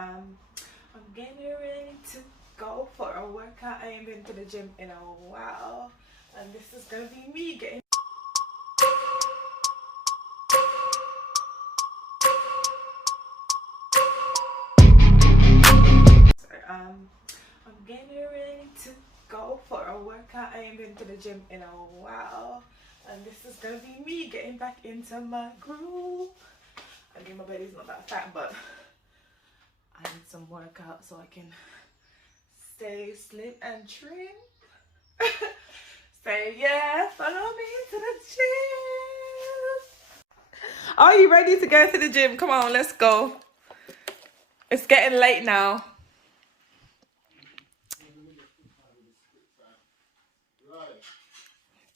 I'm getting ready to go for a workout. I ain't been to the gym in a while, and this is gonna be me getting. I'm getting ready to go for a workout. I ain't been to the gym in a while, and this is gonna be me getting back into my groove. I mean, my belly's not that fat, but I need some workout so I can stay slim and trim. Say yeah, follow me to the gym. Are you ready to go to the gym? Come on, let's go. It's getting late now.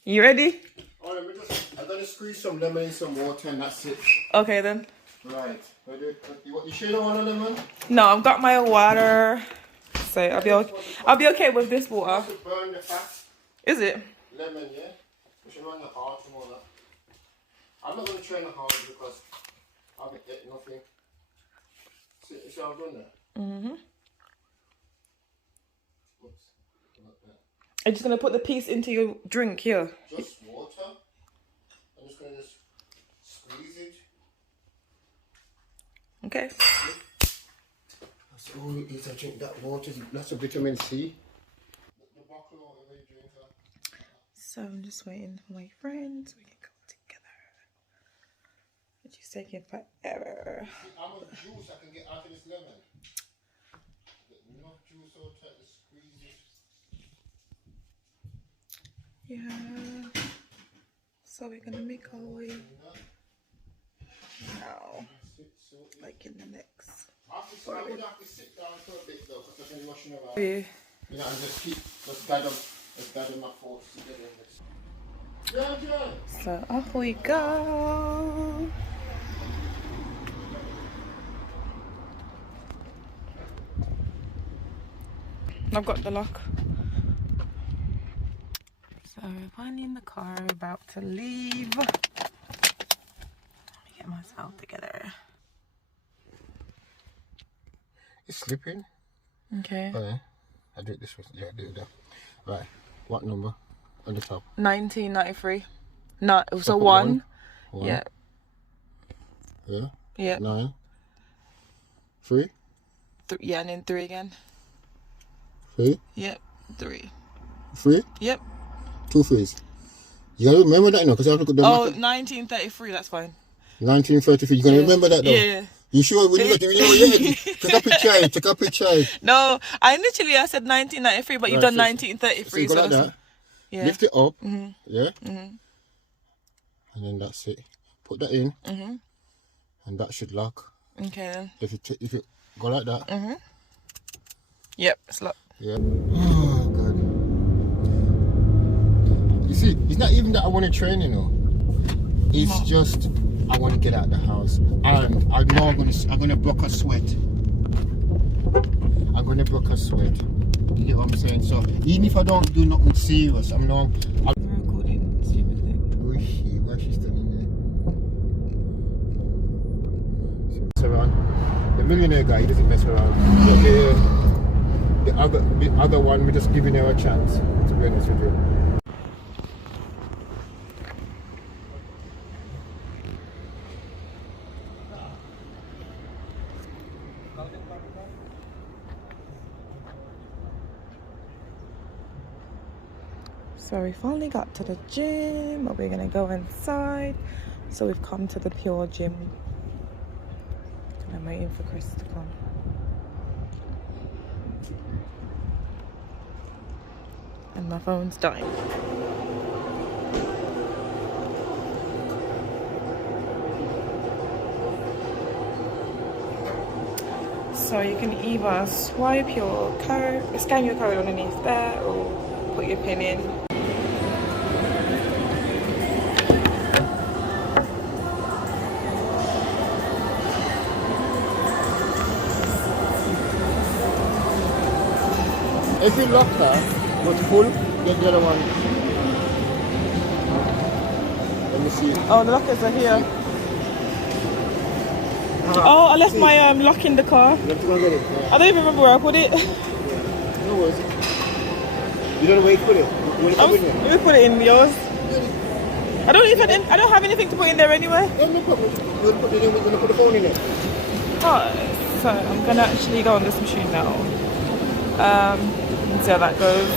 You ready? Oh, I'm gonna squeeze some lemon in some water and that's it. Okay then. Right. You sure you don't want a lemon? No, I've got my water. So I'll be okay with this water. To burn the fat. Is it? Lemon, yeah? You should run the heart and all that. I'm not gonna train the heart because I haven't ate nothing. See I've done that? Mm-hmm. Oops. Like that. I'm just gonna put the piece into your drink here. Just water. I'm just gonna squeeze it. Okay. That's all it is. I drink that water. Lots of vitamin C. The bottle or whatever you drink that. So I'm just waiting for my friends. We can go together. It's just taking forever. See, how much juice I can get out of this lemon? Get enough juice so tight to squeeze it. Yeah. So we're gonna make our way now. Like in the next. I would have to sit down for a bit though, because I've been rushing around. Yeah. You know, and just gather my thoughts together. Yeah. So off we go. I've got the lock. So we're finally in the car, about to leave. Let me get myself together. It's slipping. Okay. Oh, yeah. I do it this way. Yeah, I do that. Right. What number? On the top. 1993. No, it was a Second one. One. Yeah. Yeah. Yeah. 9. 3. Yeah, and then 3 again. 3. Yep. 3. 3. Yep. 2 3s. You gotta remember that, because I have to look at the. Oh, 1933. That's fine. 1933. You gonna remember that though? Yeah. You sure when you look at me? Take a picture. No, I said 1993, but you've done 1933. So you go like that. Yeah. Lift it up. Mm-hmm. Yeah. Mm-hmm. And then that's it. Put that in. Mm-hmm. And that should lock. Okay then. If you go like that. Mm-hmm. Yep, it's locked. Yeah. Oh God. You see, it's not even that I want to train, It's just I want to get out of the house, and I know I'm gonna block a sweat. I'm gonna block a sweat. You get what I'm saying? So even if I don't do nothing serious, I'm recording. Who is she? Why is she standing there? Mess around. The millionaire guy, he doesn't mess around. The other one, we're just giving her a chance. To be honest with you. So we finally got to the gym, but we're gonna go inside. So we've come to the Pure Gym. And I'm waiting for Chris to come. And my phone's dying. So you can either swipe your code, scan your code underneath there, or put your pin in. If you lock her, what's full, get the other one. Let me see. Oh, the lockers are here. Oh, I left my lock in the car. You have to go and get it. I don't even remember where I put it. No worries. You don't know where you put it? You want to put it in? Let me put it in yours. I don't have anything to put in there anyway. Yeah, no problem. You want to put it in, we're going to put the phone in there. Oh, so I'm gonna actually go on this machine now. And see how that goes.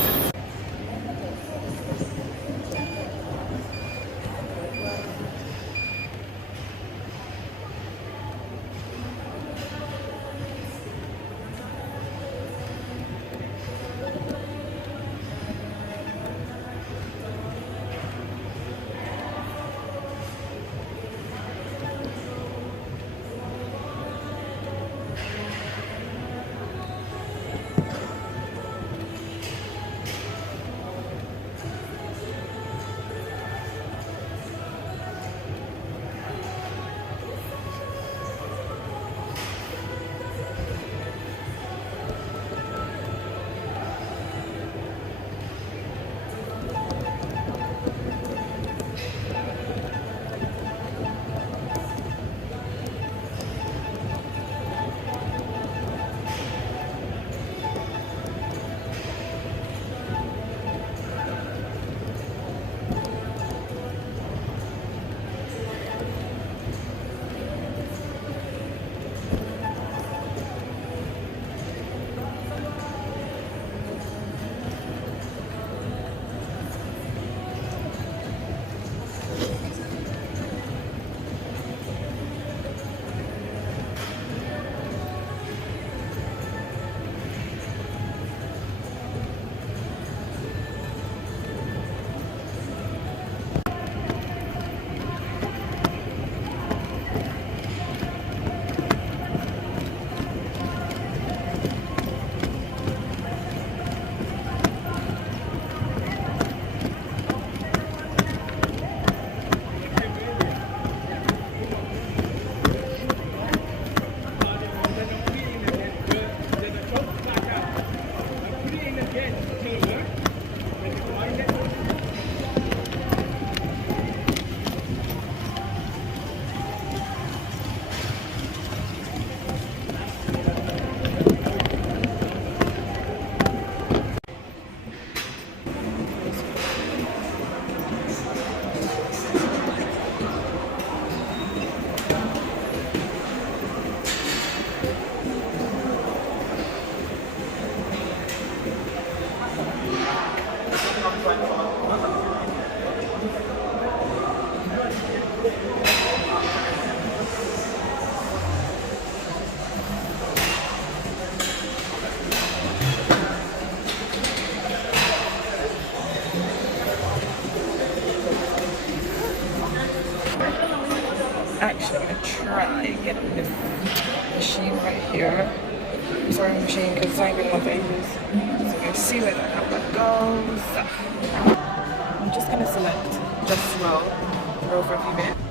Actually, I'm gonna try and get this machine right here. Sorry, machine, because it's not even my favorites. So we're gonna see where that goes. I'm just gonna select just roll for a few minutes.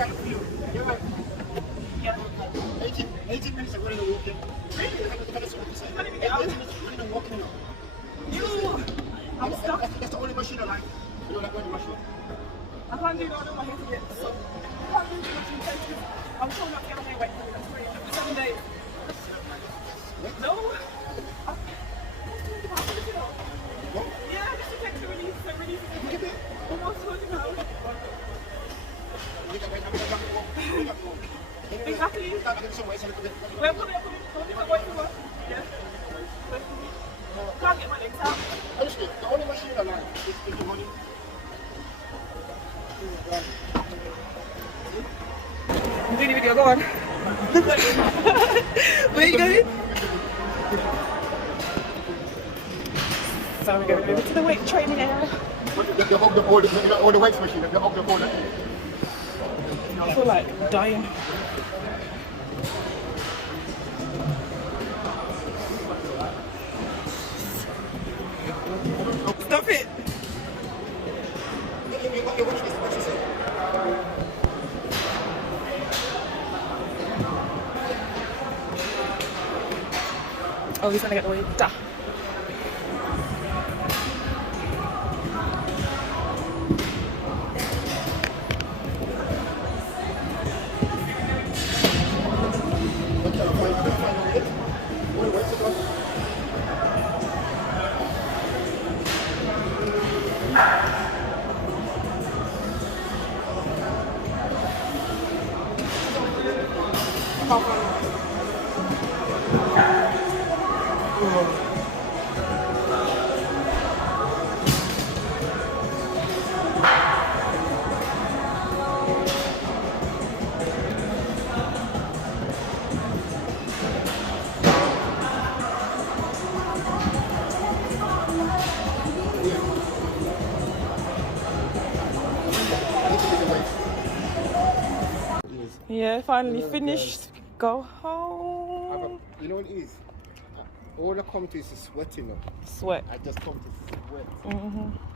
got it for you. You're right. Yeah. 18 minutes I'm going to walk in. Really? Look at this one. How did we get out? 18 minutes I'm going to walk in. You! I'm stuck. That's the only machine I like. You don't like any machine. I can't do that on my head yet. So I can't do the machine test because I'm still not getting my weight for the 7 days. No. Yeah, this is extra release. So release is almost 200 pounds. Exactly. We're putting up the weight for us. Yeah. Can't get my legs out. Honestly, the only machine I like is the money. I'm doing a video, go on. Where are you going? So we're going over to the weight training area. The hug the ball, or the weights machine, the hug the ball. I feel like dying. Stop it! Oh, he's gonna get the weight. Da. Yeah, finally finished. Go home. You know what it is? All I come to is sweating. Sweat. I just come to sweat. Mm-hmm.